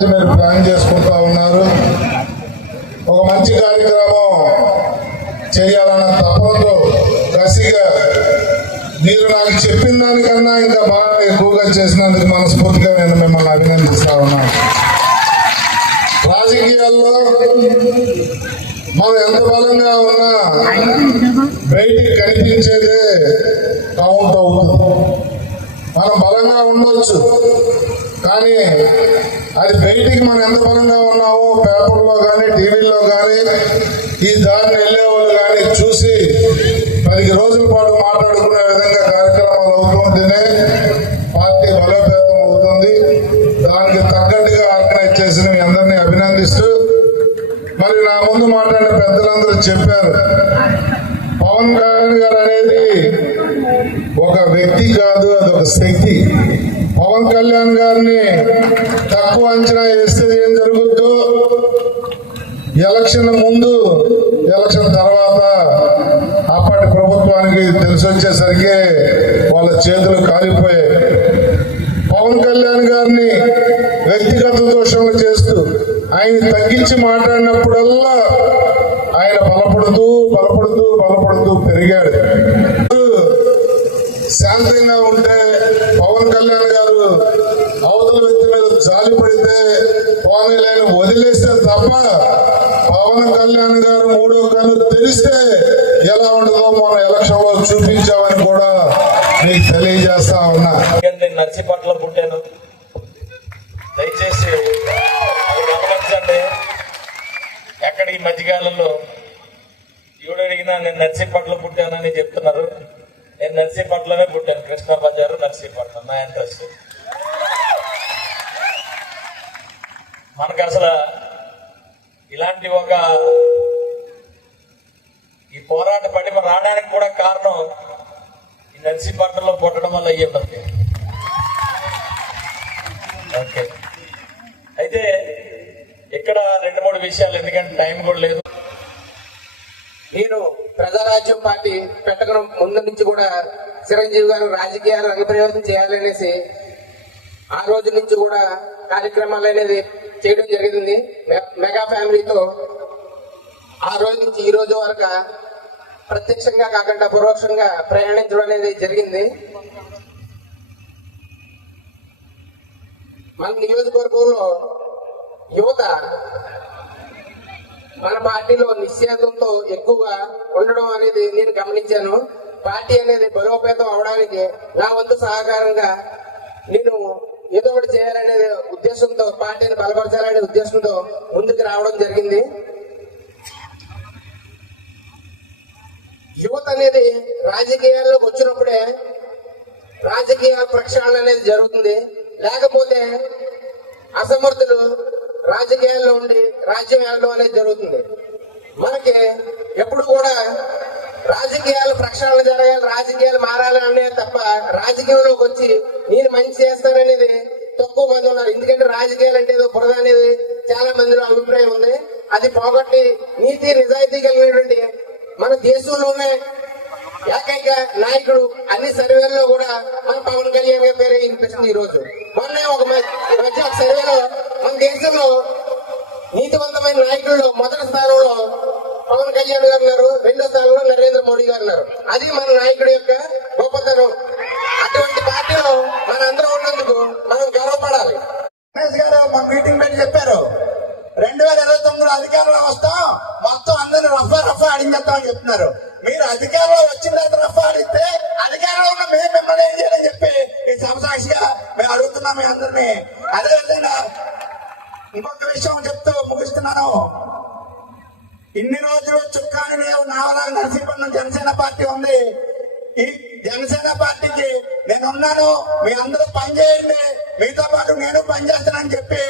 మీరు ప్లాన్ చేసుకుంటా ఉన్నారు. ఒక మంచి కార్యక్రమం చేయాలన్న తపనతో కసిగా మీరు నాకు చెప్పిన దానికన్నా ఇంకా బాగా ఎక్కువగా చేసినందుకు మనస్ఫూర్తిగా నేను మిమ్మల్ని అభినందిస్తా ఉన్నాను. రాజకీయాల్లో మనం ఎంత బలంగా ఉన్నా బయటికి కనిపించేదే కౌంట్ అవుతుంది మనం బలంగా ఉండొచ్చు. కానీ అది బయటికి మనం ఎంత బలంగా ఉన్నామో పేపర్లో కానీ టీవీలో కానీ ఈ దారిని వెళ్ళే వాళ్ళు కానీ చూసి పది రోజుల పాటు మాట్లాడుకునే విధంగా కార్యక్రమాలు అవుతుంటేనే పార్టీ బలోపేతం అవుతుంది. దానికి తగ్గట్టుగా ఆర్గనైజ్ చేసిన మీ అందరినీ అభినందిస్తూ మరి నా ముందు మాట్లాడిన పెద్దలందరూ చెప్పారు. పవన్ కళ్యాణ్ గారు అనేది ఒక వ్యక్తి కాదు అది ఒక శక్తి. పవన్ కళ్యాణ్ గారిని తక్కువ అంచనా వేస్తే ఏం జరుగుద్దో? ఎలక్షన్ ముందు ఎలక్షన్ తర్వాత అప్పటి ప్రభుత్వానికి తెలిసి వచ్చేసరికి వాళ్ళ చేతులు కాలిపోయాయి. పవన్ కళ్యాణ్ గారిని వ్యక్తిగత దోషంలు చేస్తూ ఆయన తగ్గించి మాట్లాడినప్పుడల్లా ఆయన బలపడుతూ బలపడుతూ బలపడుతూ పెరిగాడు. శాంతంగా ఉంటే పవన్ కళ్యాణ్ గారు అవతల వ్యక్తి మీద జాలి పడితే పోనీలేని వదిలేస్తే తప్ప పవన్ కళ్యాణ్ గారు మూడో కన్ను తెలిస్తే ఎలా ఉండదో మన ఎలక్షన్లో చూపించామని కూడా మీకు తెలియజేస్తా ఉన్నా. నేను నర్సీపట్ల పుట్టాను. దయచేసి అది గమనించండి. ఎక్కడ ఈ మధ్యకాలంలో ఎవడు అడిగినా నేను పట్ల పుట్టానని చెప్తున్నారు. నేను నర్సీపట్లనే పుట్టాను. కృష్ణా బజారు నర్సీపట్నం నా ఇంట్రెస్ట్ మనకు అసలు ఇలాంటి ఒక ఈ పోరాట పడిమ రావడానికి కూడా కారణం ఈ నర్సీపట్నంలో పుట్టడం వల్ల అయ్యి ఉండదు ఓకే. అయితే ఇక్కడ రెండు మూడు విషయాలు ఎందుకంటే టైం కూడా లేదు. నేను ప్రజారాజ్యం పార్టీ పెట్టడం ముందు నుంచి కూడా చిరంజీవి గారు రాజకీయాలు రంగప్రయోగం చేయాలనేసి ఆ రోజు నుంచి కూడా కార్యక్రమాలు అనేది చేయడం జరిగింది. మె- మెగా ఫ్యామిలీతో ఆ రోజు నుంచి ఈ రోజు వరకు ప్రత్యక్షంగా కాకుండా పరోక్షంగా ప్రయాణించడం అనేది జరిగింది. మన నియోజకవర్గంలో యువత మన పార్టీలో నిశ్చేతంతో ఎక్కువగా ఉండడం అనేది నేను గమనించాను. పార్టీ అనేది బలోపేతం అవడానికి నా వంతు సహకారంగా నేను ఏదో ఒకటి చేయాలనే ఉద్దేశంతో పార్టీని బలపరచాలనే ఉద్దేశంతో ముందుకు రావడం జరిగింది. యువత అనేది రాజకీయాల్లోకి వచ్చినప్పుడే రాజకీయ ప్రక్షాళన అనేది జరుగుతుంది. లేకపోతే అసమర్థులు రాజకీయాల్లో ఉండి రాజ్యం వెళ్ళడం అనేది జరుగుతుంది. మనకి ఎప్పుడు కూడా రాజకీయాలు ప్రక్షాళన జరగాలి రాజకీయాలు మారాలి అనేది తప్ప రాజకీయంలోకి వచ్చి నేను మంచి చేస్తాననేది తక్కువ మంది ఉన్నారు. ఎందుకంటే రాజకీయాలు అంటే ఏదో బురద అనేది చాలా మందిలో అభిప్రాయం ఉంది. అది పోగొట్టి నీతి నిజాయితీ కలిగినటువంటి మన దేశంలోనే ఏకైక నాయకుడు అన్ని సర్వేల్లో కూడా మన పవన్ కళ్యాణ్ గారి పేరే వినిపిస్తుంది ఈ రోజు మొన్న ఒక మధ్య ఒక సర్వేలో మన దేశంలో నీతివంతమైన నాయకుల్లో మొదటి స్థానంలో పవన్ కళ్యాణ్ గారు ఉన్నారు. రెండో స్థానంలో నరేంద్ర మోడీ గారు ఉన్నారు. అది మన నాయకుడి యొక్క గొప్పతనం. అటువంటి పార్టీలో మనందరం ఉన్నందుకు మనం గర్వపడాలి. గణేష్ గారు మా మీటింగ్ పెట్టి చెప్పారు. రెండు వేల ఇరవై తొమ్మిదిలో అధికారంలో వస్తాం. మొత్తం అందరిని రఫా రఫా అడిగేస్తామని చెప్తున్నారు. మీరు అధికారంలో వచ్చిన తర్వాత అడిగితే అధికారంలో ఉన్న మేము మిమ్మల్ని ఏం చేయాలని చెప్పి ఈ సమసాక్షిగా మేము అడుగుతున్నాం మీ అందరినీ. అదేవిధంగా ఇంకొక విషయం చెప్తూ ముగిస్తున్నాను. ఇన్ని రోజులు చుక్కాని లేవు నావలాగా నరసింహం జనసేన పార్టీ ఉంది. ఈ జనసేన పార్టీకి నేను ఉన్నాను మీ అందరూ పనిచేయండి మీతో పాటు నేను పని చేస్తానని చెప్పి